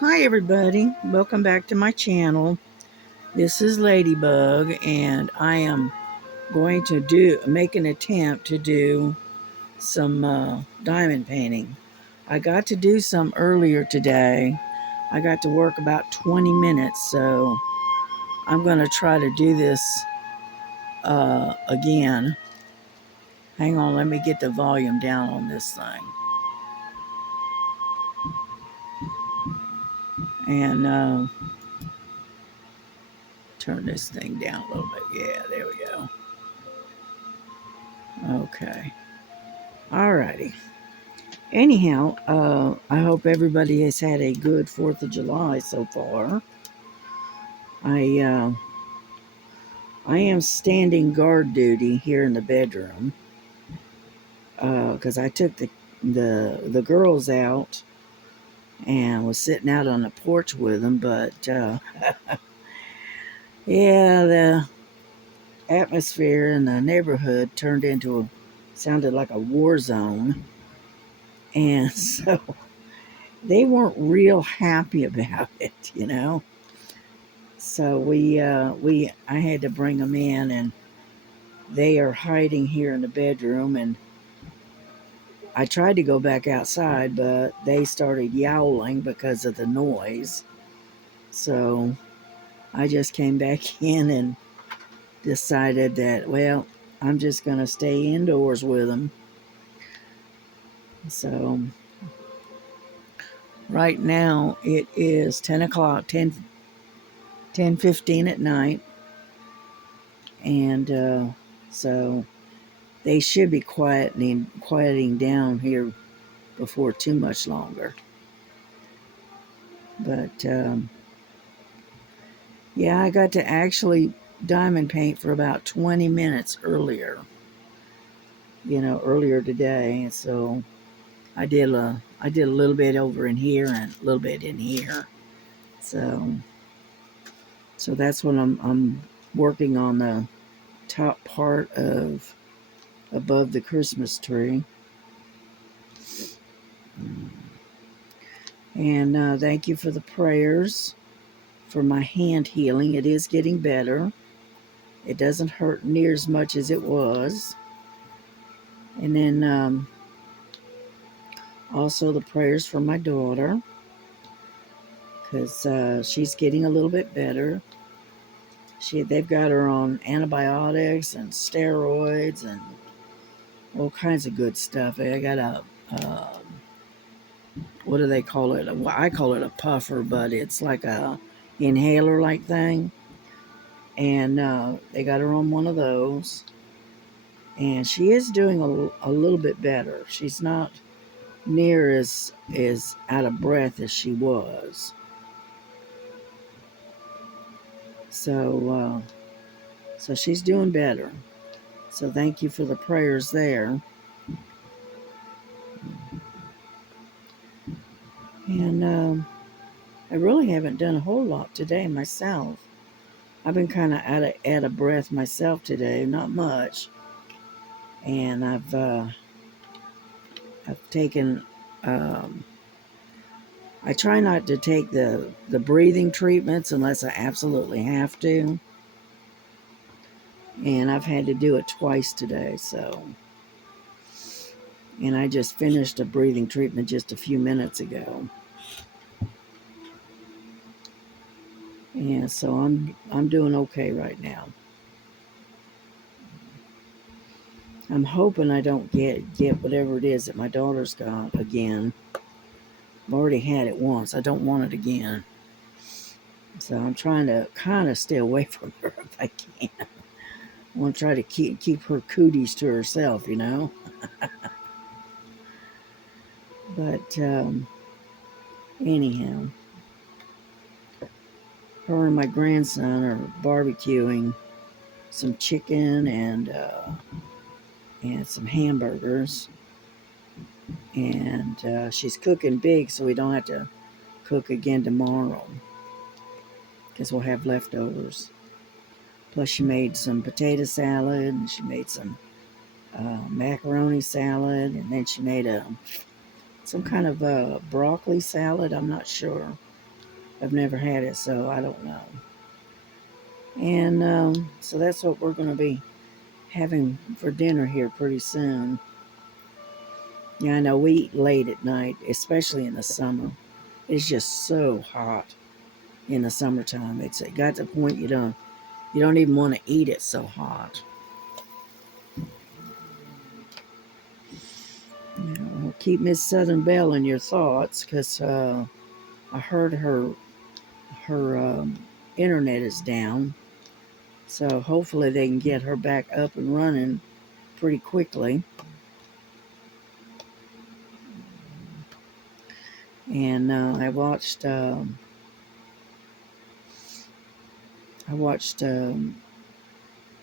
Hi everybody, welcome back to my channel. This is Ladybug and I am going to make an attempt to do some diamond painting. I got to do some earlier today. I got to work about 20 minutes, so I'm going to try to do this again. Hang on, let me get the volume down on this thing. And turn this thing down a little bit. Yeah, there we go. Okay. Alrighty. Anyhow, I hope everybody has had a good 4th of July so far. I uh, I am standing guard duty here in the bedroom because I took the girls out and was sitting out on the porch with them, but yeah, the atmosphere in the neighborhood turned into sounded like a war zone, and so they weren't real happy about it. So I had to bring them in, and they are hiding here in the bedroom. And I tried to go back outside, but they started yowling because of the noise. So I just came back in and decided that, well, I'm just going to stay indoors with them. So right now it is 10 o'clock, 10:15 at night. And so they should be quieting down here before too much longer. But yeah, I got to actually diamond paint for about 20 minutes earlier, earlier today. And so I did a little bit over in here and a little bit in here. So that's what I'm working on, the top part of above the Christmas tree. And thank you for the prayers for my hand healing. It is getting better. It doesn't hurt near as much as it was. And then also the prayers for my daughter, because she's getting a little bit better. They've got her on antibiotics and steroids and all kinds of good stuff. I got what do they call it? Well, I call it a puffer, but it's like a inhaler like thing. And they got her on one of those. And she is doing a little bit better. She's not near as out of breath as she was. So she's doing better. So thank you for the prayers there. And I really haven't done a whole lot today myself. I've been kind of out of breath myself today, not much. And I've taken. I try not to take the breathing treatments unless I absolutely have to. And I've had to do it twice today, so. And I just finished a breathing treatment just a few minutes ago. And so I'm doing okay right now. I'm hoping I don't get whatever it is that my daughter's got again. I've already had it once. I don't want it again. So I'm trying to kind of stay away from her if I can. I want to try to keep her cooties to herself, But anyhow, her and my grandson are barbecuing some chicken and some hamburgers. And she's cooking big, so we don't have to cook again tomorrow because we'll have leftovers. Plus, she made some potato salad, and she made some macaroni salad, and then she made some kind of broccoli salad. I'm not sure. I've never had it, so I don't know. And so that's what we're going to be having for dinner here pretty soon. Yeah, I know we eat late at night, especially in the summer. It's just so hot in the summertime. It's got to the point you don't even want to eat it so hot. Well, keep Miss Southern Belle in your thoughts, because I heard her internet is down. So hopefully they can get her back up and running pretty quickly. And I watched a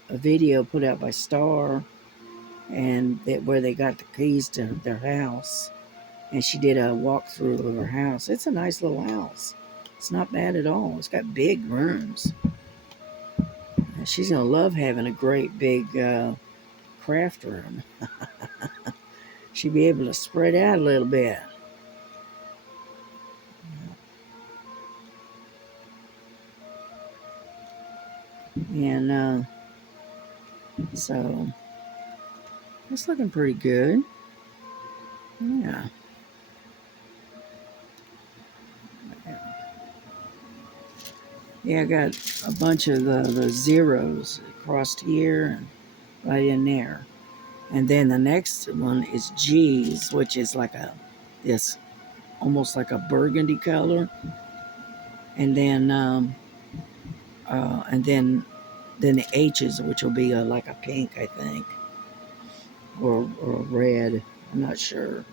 video put out by Star, and where they got the keys to their house, and she did a walkthrough of her house. It's a nice little house. It's not bad at all. It's got big rooms. She's gonna love having a great big craft room. She'd be able to spread out a little bit. And so it's looking pretty good. Yeah. Yeah, I got a bunch of the zeros across here and right in there. And then the next one is G's, which is like this almost like a burgundy color. And then the H's, which will be like a pink, I think, or red. I'm not sure.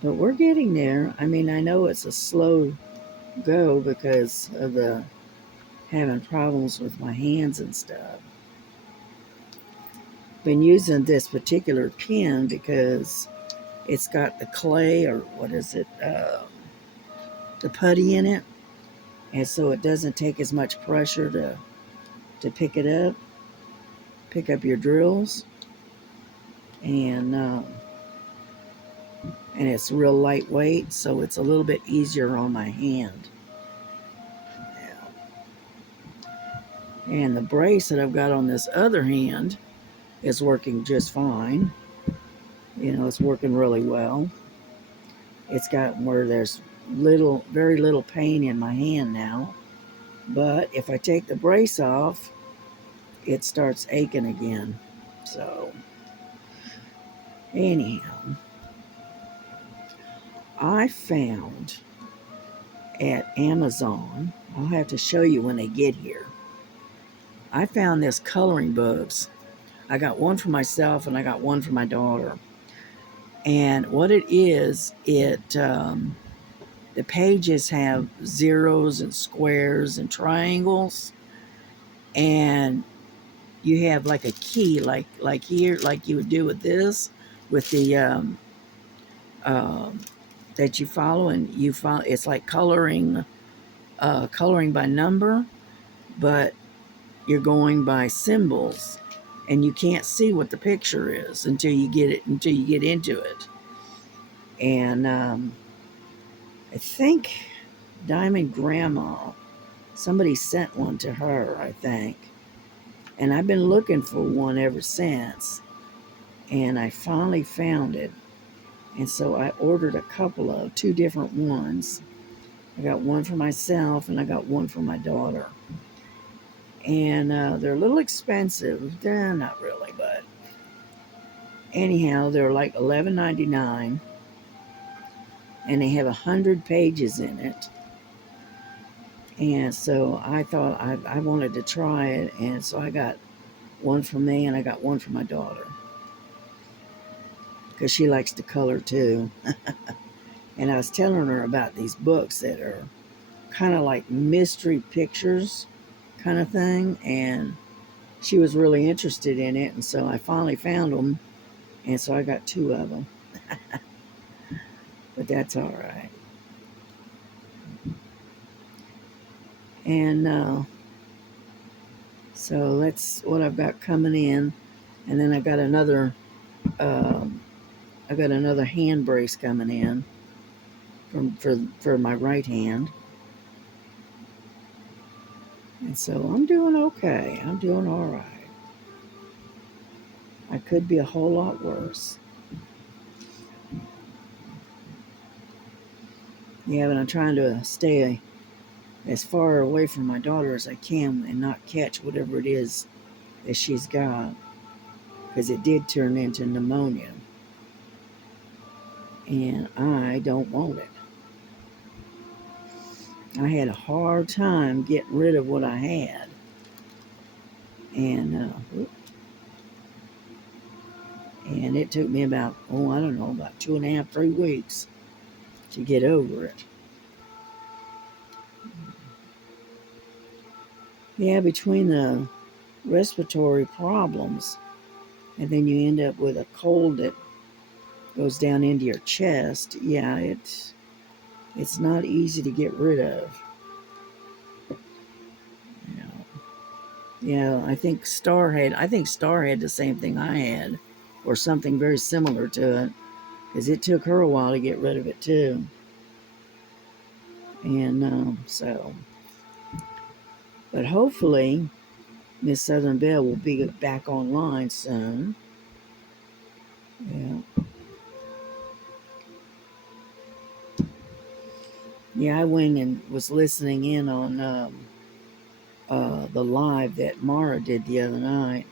But we're getting there. I mean, I know it's a slow go because of the having problems with my hands and stuff. Been using this particular pen because it's got the clay, or what is it, the putty in it, and so it doesn't take as much pressure to pick up your drills, and it's real lightweight, so it's a little bit easier on my hand. And the brace that I've got on this other hand is working just fine. It's working really well. It's got where there's very little pain in my hand now. But if I take the brace off, it starts aching again. So, anyhow, I found at Amazon, I'll have to show you when they get here. I found this coloring books. I got one for myself and I got one for my daughter. And what it is, the pages have zeros and squares and triangles, and you have like a key, like here, like you would do with this, with the that you follow, and you follow. It's like coloring by number, but you're going by symbols, and you can't see what the picture is until you get into it. And I think Diamond Grandma, somebody sent one to her, I think. And I've been looking for one ever since. And I finally found it. And so I ordered two different ones. I got one for myself and I got one for my daughter. And they're a little expensive. They're not really, but anyhow, they're like $11.99. And they have 100 pages in it. And so I thought I wanted to try it, and so I got one for me and I got one for my daughter because she likes to color too. And I was telling her about these books that are kind of like mystery pictures kind of thing, and she was really interested in it, and so I finally found them, and so I got two of them. But that's all right. And so that's what I've got coming in, and then I got another hand brace coming in for my right hand. And so I'm doing okay. I'm doing all right. I could be a whole lot worse. Yeah, but I'm trying to stay as far away from my daughter as I can and not catch whatever it is that she's got, because it did turn into pneumonia, and I don't want it. I had a hard time getting rid of what I had, and it took me about, I don't know, about 2.5, 3 weeks to get over it. Yeah, between the respiratory problems, and then you end up with a cold that goes down into your chest. Yeah, it's not easy to get rid of. Yeah, I think Star had the same thing I had, or something very similar to it, because it took her a while to get rid of it too. And but hopefully Miss Southern Belle will be back online soon. Yeah. Yeah, I went and was listening in on the live that Mara did the other night.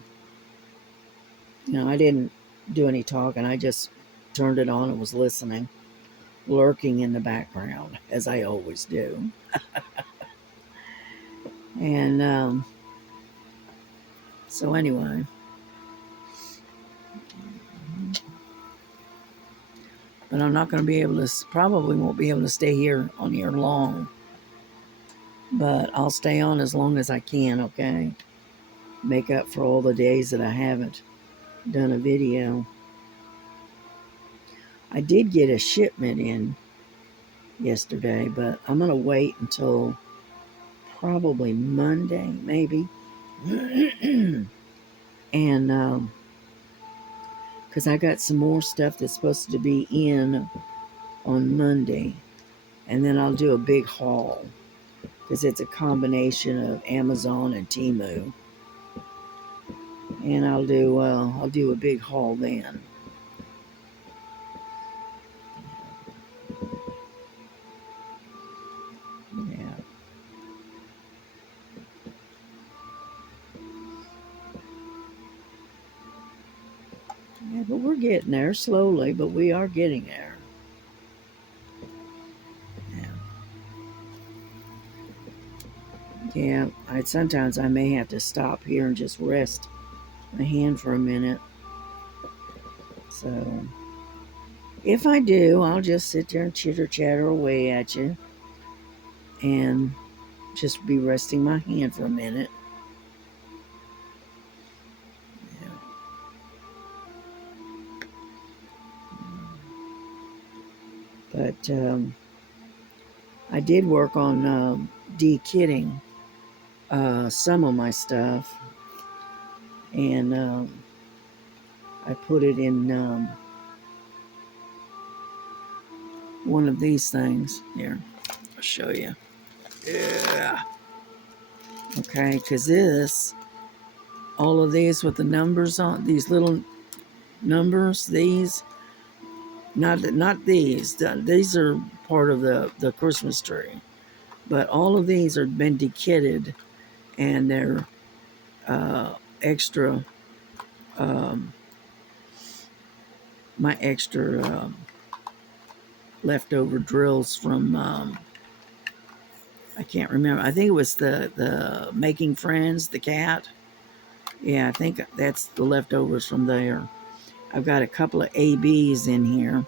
I didn't do any talking. I just turned it on and was listening, lurking in the background, as I always do. And so anyway, but I'm not going to be able to, probably won't be able to stay here on here long. But I'll stay on as long as I can, okay? Make up for all the days that I haven't done a video. I did get a shipment in yesterday, but I'm going to wait until probably Monday, maybe. And because I got some more stuff that's supposed to be in on Monday, and then I'll do a big haul, because it's a combination of Amazon and Temu, and I'll do a big haul then. Yeah. Yeah, but we're getting there slowly, but we are getting there. Yeah, sometimes I may have to stop here and just rest my hand for a minute. So if I do, I'll just sit there and chitter chatter away at you and just be resting my hand for a minute. Yeah. But I did work on de-kitting some of my stuff, and I put it in one of these things. Here, I'll show you. Yeah. Okay, because all of these with the numbers on, these little numbers, these, not these. These are part of the Christmas tree, but all of these are been de-kitted, and they're extra. My extra leftover drills from I can't remember. I think it was the Making Friends, the cat. Yeah, I think that's the leftovers from there. I've got a couple of ABs in here.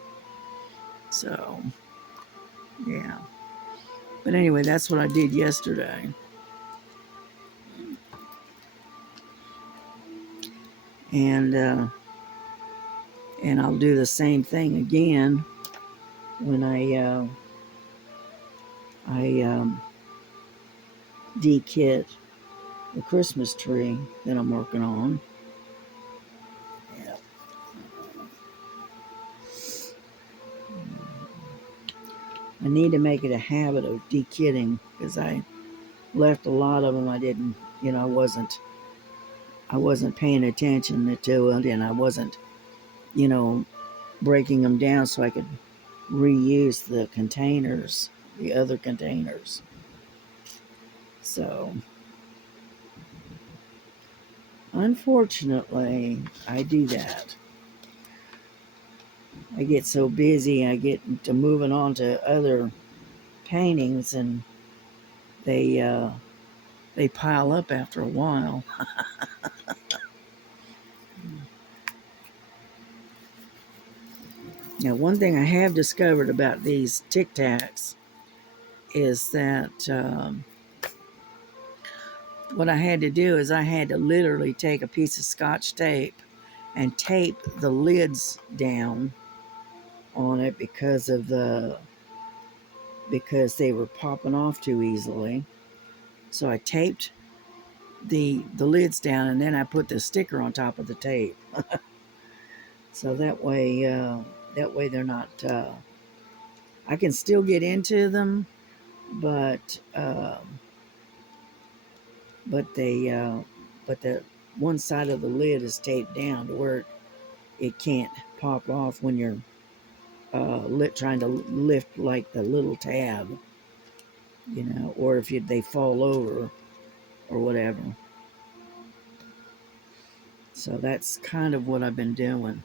So, yeah. But anyway, that's what I did yesterday. And I'll do the same thing again when I de-kit the Christmas tree that I'm working on. I need to make it a habit of de-kitting because I left a lot of them. I didn't, I wasn't paying attention to it, and I wasn't, you know, breaking them down so I could reuse the containers, the other containers. So, unfortunately, I do that. I get so busy, I get to moving on to other paintings, and they pile up after a while. Now, one thing I have discovered about these Tic Tacs is that what I had to do is I had to literally take a piece of Scotch tape and tape the lids down on it because they were popping off too easily. So I taped the lids down, and then I put the sticker on top of the tape. So that way they're not. I can still get into them, but but they but the one side of the lid is taped down to where it can't pop off when you're trying to lift like the little tab, or if they fall over or whatever. So that's kind of what I've been doing,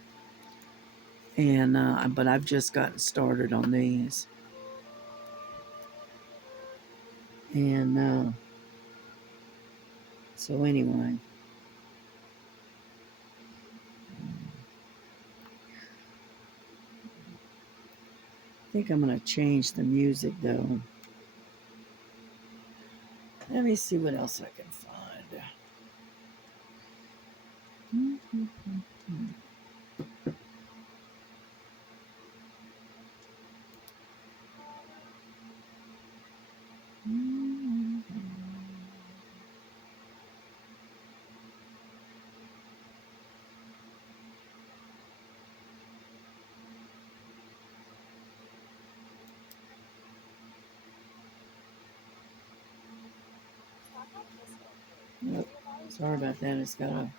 and but I've just gotten started on these, and so anyway. I think I'm going to change the music though. Let me see what else I can find. Nope. Sorry about that.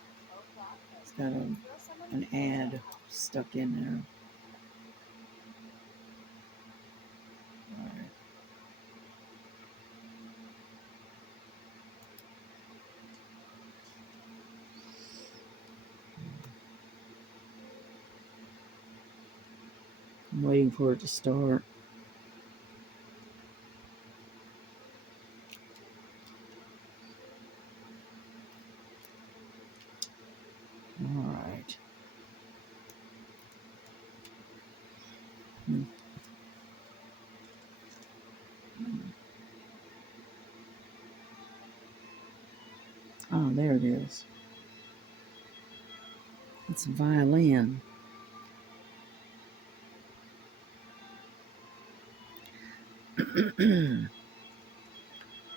An ad stuck in there. All right. I'm waiting for it to start. All right. Oh, there it is. It's a violin.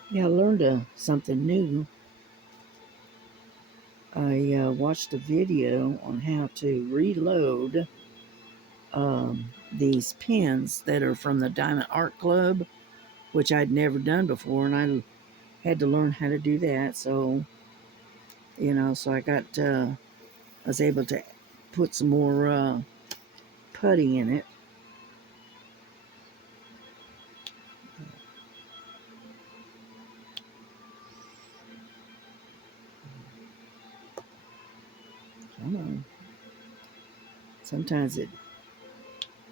Yeah, I learned something new. I watched a video on how to reload these pins that are from the Diamond Art Club, which I'd never done before, and I had to learn how to do that. So, so I was able to put some more putty in it. Come on. Sometimes it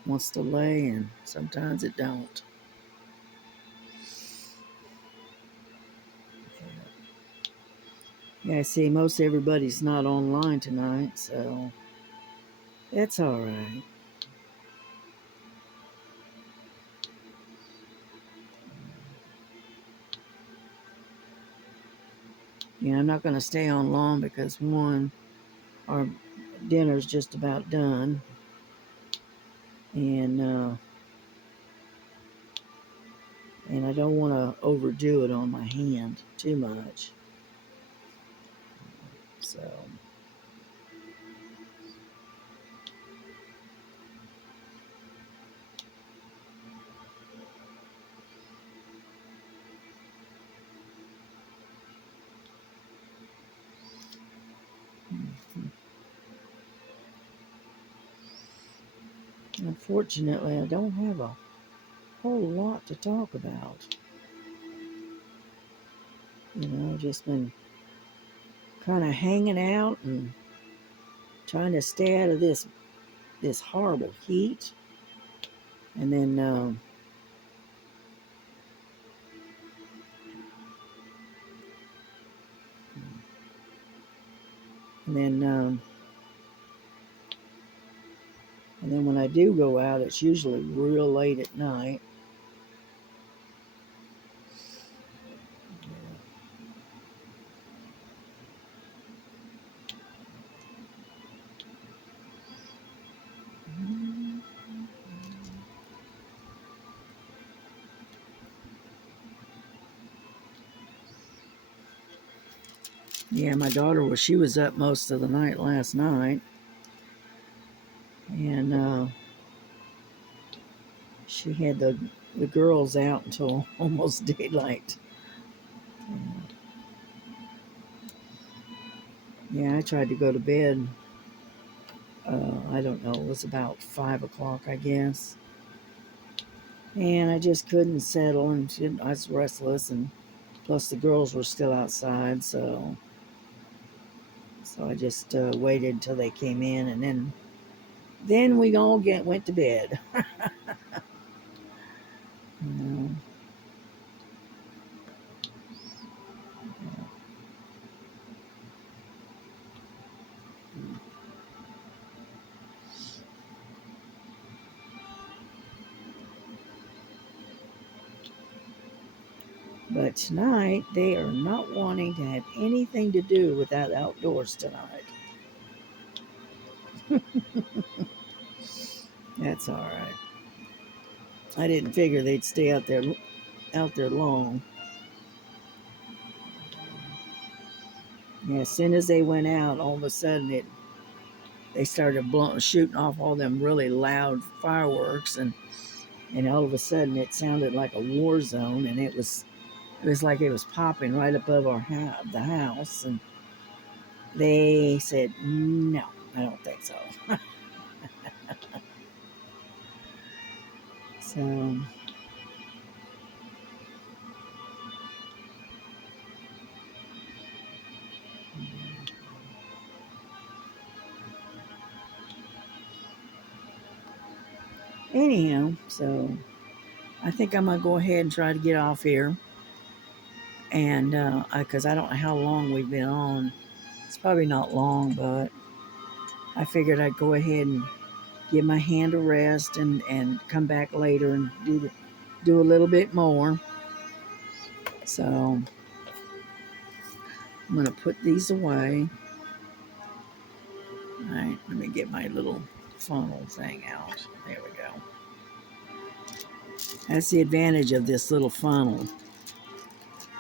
wants to lay, and sometimes it don't. Yeah, I see most everybody's not online tonight, so that's all right. Yeah, I'm not going to stay on long because one, our dinner's just about done, and I don't want to overdo it on my hand too much. So, Unfortunately, I don't have a whole lot to talk about. I've just been kind of hanging out and trying to stay out of this horrible heat, and then and then and then when I do go out, it's usually real late at night. Yeah, my daughter she was up most of the night last night, and she had the girls out until almost daylight. Yeah, I tried to go to bed. I don't know, it was about 5 o'clock, I guess, and I just couldn't settle, and I was restless, and plus the girls were still outside, so I just waited until they came in, and then we all went to bed. You know. But tonight, they are not wanting to have anything to do with that outdoors tonight. That's all right. I didn't figure they'd stay out there long. Yeah, as soon as they went out, all of a sudden they started shooting off all them really loud fireworks, and all of a sudden it sounded like a war zone, and it was like it was popping right above the house, and they said no, I don't think so. So anyhow, so I think I'm gonna go ahead and try to get off here, and because I don't know how long we've been on. It's probably not long, but I figured I'd go ahead and give my hand a rest and come back later and do a little bit more. So I'm gonna put these away. All right, let me get my little funnel thing out. There we go. That's the advantage of this little funnel.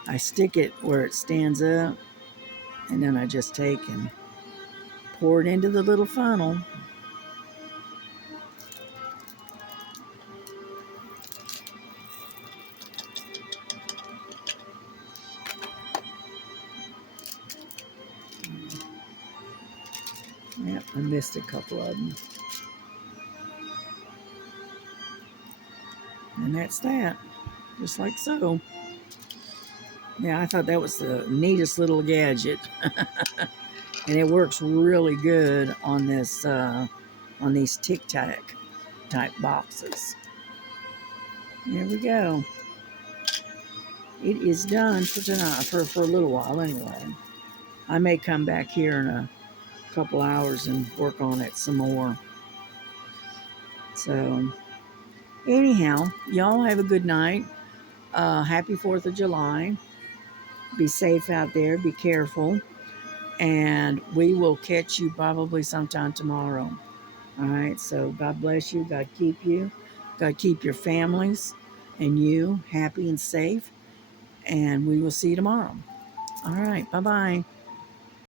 I stick it where it stands up, and then I just take and pour it into the little funnel. Yep, I missed a couple of them. And that's that, just like so. Yeah, I thought that was the neatest little gadget. And it works really good on these Tic Tac type boxes. There we go. It is done for tonight, for a little while anyway. I may come back here in a couple hours and work on it some more. So anyhow, y'all have a good night. Happy 4th of July. Be safe out there. Be careful. And we will catch you probably sometime tomorrow. All right. So God bless you. God keep you. God keep your families and you happy and safe. And we will see you tomorrow. All right. Bye bye.